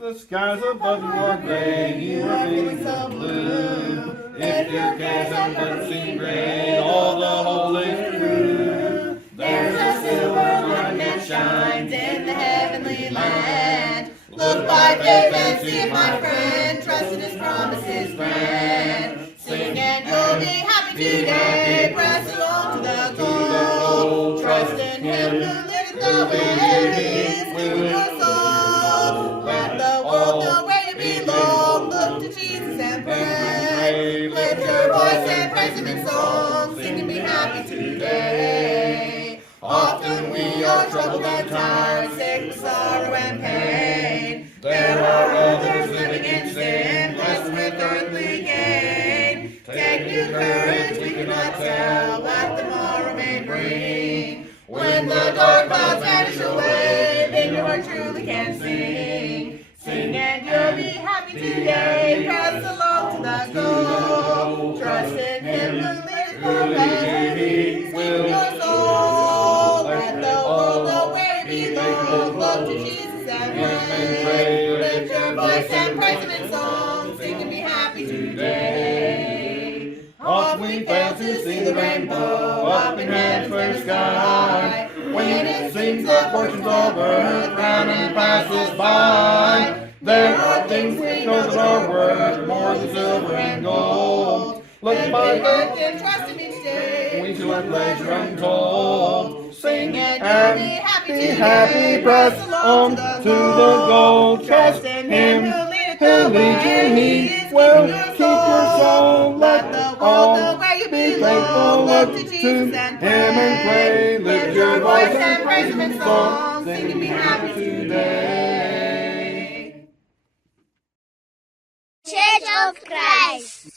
the skies above you are gray, you are feeling so blue. If your cares and burdens seem great, all the whole is true. There's a silver light that shines in the heavenly land. Look by faith and see it, my friend. Trust in His promises grand. Sing and you'll be happy today. Press along to the goal. Trust in Him who liveth the way. Sing your soul. Let the world know where you belong. Look to Jesus and pray. Lift your voice and praise Him in song. Sing and be happy today. Often we are troubled and tired, sick with sorrow and pain. There are others living in sin, blessed with earthly gain. Take new courage, we cannot tell what the morrow may bring. When the dark clouds vanish away, then your heart truly can sing. Sing and you'll be happy today. Press along to the goal. Trust in Him who leads the way. Sing your soul. Let the world know where you belong. Look to Jesus and pray. Lift your voice and praise Him in song. Sing and be happy today. Oft we fail to see the rainbow up in heaven's clear sky. When it seems the fortunes of earth round and passes by, there are things we know that are worth more than silver and gold. Look by faith and trust Him each day. We shall have pleasure untold. Sing and be happy, press on to the goal. Trust in Him who leads you. He will keep your soul. Let the world know where you belong. Look to Jesus and pray. Lift your voice and praise Him in song. Sing and be happy today. Church of Christ.